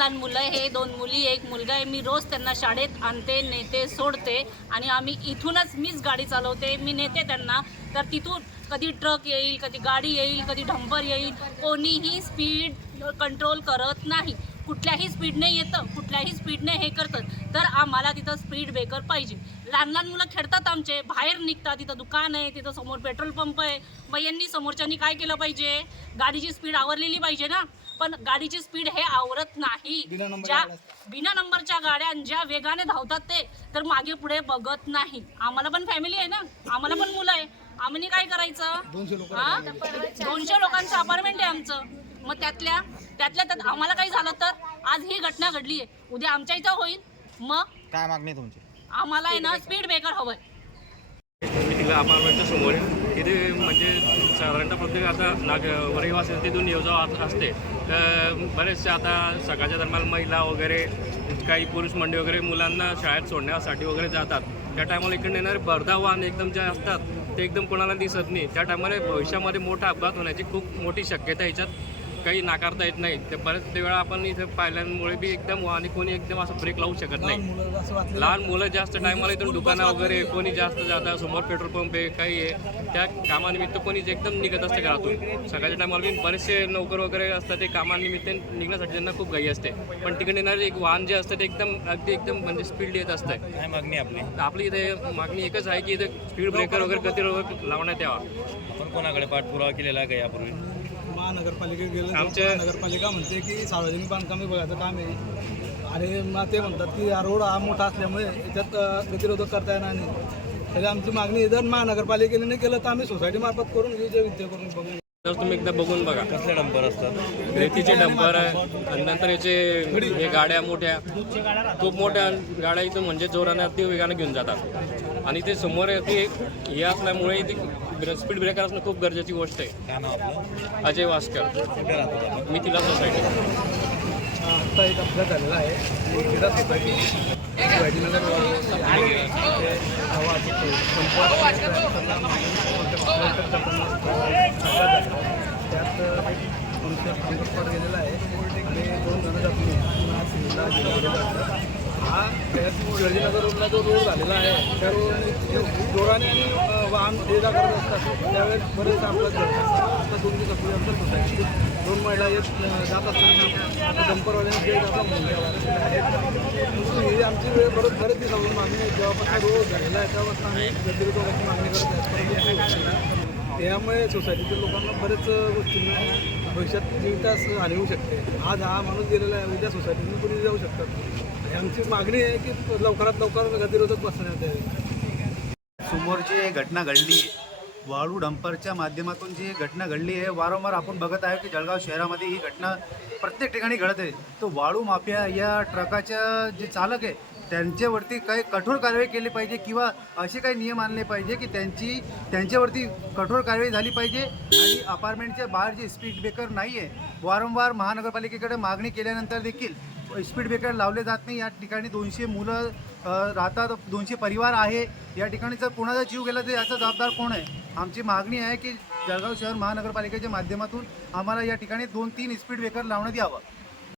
लहान मुलं हे दोन मुली एक मुलगा आहे. मी रोज त्यांना शाळेत आणते नेते सोडते आणि आम्ही इथूनच मीच गाडी चालवते. मी नेते त्यांना. तर तिथून कधी ट्रक येईल कधी गाडी येईल कधी ढंपर येईल कोणीही स्पीड कंट्रोल करत नाही. कुठल्याही स्पीडने येतं कुठल्याही स्पीडने हे करतं तर आम्हाला तिथं स्पीड ब्रेकर पाहिजे. लहान लहान मुलं खेळतात आमचे. बाहेर निघतात. तिथं दुकान आहे तिथं समोर पेट्रोल पंप आहे. मग यांनी समोरच्यांनी काय केलं पाहिजे? गाडीची स्पीड आवरलेली पाहिजे ना. पण गाडीची स्पीड हे आवरत नाही. ज्या बिना नंबरच्या गाड्या ज्या वेगाने धावतात ते तर मागे पुढे बघत नाही. आम्हाला पण फॅमिली आहे ना? आम्हाला पण मुलं आहे. आम्ही काय करायचं? हा? दोनशे लोकांचं अपार्टमेंट आहे आमचं. मग त्यातल्या त्यातल्या त्यात आम्हाला काही झालं तर आज ही घटना घडली आहे. उद्या आमच्या इथं होईल. मग काय मागणी तुमची? आम्हाला आहे ना स्पीड ब्रेकर हवंय. तिला अपार्टमेंटच्या समोर आहे. तिथे साधारणतः प्रत्येक आता नाग रहिवासी तिथून ये असते. तर बरेचसे आता सकाळच्या दरम्यान महिला वगैरे काही पुरुष मंडळी वगैरे मुलांना शाळेत सोडण्यासाठी वगैरे जातात. त्या टायमाला इकडे येणारे भरधा वाहन एकदम जे असतात ते एकदम कोणाला दिसत नाही. त्या टायमाला भविष्यामध्ये मोठा अपघात होण्याची खूप मोठी शक्यता याच्यात. काही नाकारता येत नाही. ते बरेच वेळा आपण इथे पाहिल्यामुळे बी एकदम आणि कोणी एकदम असं ब्रेक लावू शकत नाही. लहान मुलं जास्त टायमाला इथून दुकानं वगैरे कोणी जास्त जातात समोर पेट्रोल पंप आहे काही आहे त्या कामानिमित्त कोणी एकदम निघत असते घरातून. सकाळच्या टायमाला बी बरेचसे नोकर वगैरे असतात ते कामानिमित्त निघण्यासाठी त्यांना खूप घाई असते. पण तिकडे येणारे एक वाहन जे असतं ते एकदम अगदी एकदम म्हणजे स्पीड येत असतं. काय मागणी आपली? आपली इथे मागणी एकच आहे की इथे स्पीड ब्रेकर वगैरे गतिरोधक लावण्यात यावा. पण कोणाकडे पाठपुरावा केलेला आहे का यापूर्वी? महानगरपालिकेत गेलं आमच्या- महानगरपालिका म्हणते की सार्वजनिक बांधकाम विभागाचं काम आहे. आणि मग ते म्हणतात की हा रोड हा मोठा असल्यामुळे याच्यात गतिरोधक करता येणार नाही. तरी आमची मागणी जर महानगरपालिकेने नाही केलं तर आम्ही सोसायटी मार्फत करून घेऊ जे विद्या करून बघू. तर तुम्ही एकदा बघून बघा. कसले डंपर असतात? रेतीचे डंपर आहे आणि नंतर याचे हे गाड्या मोठ्या. खूप मोठ्या गाड्या इथं म्हणजे जोराने अति वेगाने घेऊन जातात. आणि ते समोर ते हे असल्यामुळे ती स्पीड ब्रेकर असणं खूप गरजेची गोष्ट आहे. काय नाव आपलं? अजय वास्कर. कुठे राहतात आपण? मी तिला सोसायटी. आत्ता एक अपघात झालेला आहे. सोसायटी. शिवाजीनगर आहे ते वाहतूक संपर्क त्यात गेलेला आहे. आणि दोन जण जखमी आहेत. पुन्हा सिव्हिलला गेलेले आहेत. हा शिवाजीनगर रोडला जो रोड झालेला आहे त्या रोड जोराने आणि वाहन ये जा करत असतात. त्यावेळेस बरेच अपघात घडतात दोन दिवस दिवसापूर्वी आमच्या सोसायटीत दोन महिला येत जात असताना डंपरवाल्याने ते जाता म्हणून ही आमची वेळ बरोबर बरेच दिवसापासून मागणी आहे. जेव्हापासून रोड झालेला आहे तेव्हापासून आम्ही गतिरोधकाची मागणी करत आहे. त्यामुळे सोसायटीतील लोकांना बरेच गोष्टींना भविष्यात जीवितास हानी होऊ शकते. आज हा माणूस गेलेला आहे. उद्या सोसायटीतून कुणी जाऊ शकतात आमची मागणी आहे की लवकरात लवकर गतिरोधक बसण्यात यावे. समोर जी घटना घडली. वाळू डंपरच्या माध्यमातून जी घटना घडली आहे वारंवार आपण बघत आहे की जळगाव शहरामध्ये ही घटना प्रत्येक ठिकाणी घडत आहे. तो वाळू माफिया या ट्रकाच्या जे चालक आहे त्यांच्यावरती काही कठोर कारवाई केली पाहिजे किंवा असे काही नियम आणले पाहिजे की त्यांची त्यांच्यावरती कठोर कारवाई झाली पाहिजे आणि अपार्टमेंटच्या बाहेर जे स्पीड ब्रेकर नाही आहे वारंवार महानगरपालिकेकडे मागणी केल्यानंतर देखील स्पीड ब्रेकर लावले जात नाही. या ठिकाणी दोनशे मुलं राहतात दोनशे परिवार आहे. या ठिकाणी जर कोणाचा जीव गेला तर याचा जबाबदार कोण आहे? आमची मागणी आहे की जळगाव शहर महानगरपालिकेच्या माध्यमातून आम्हाला या ठिकाणी दोन तीन स्पीड ब्रेकर लावण्यात यावं.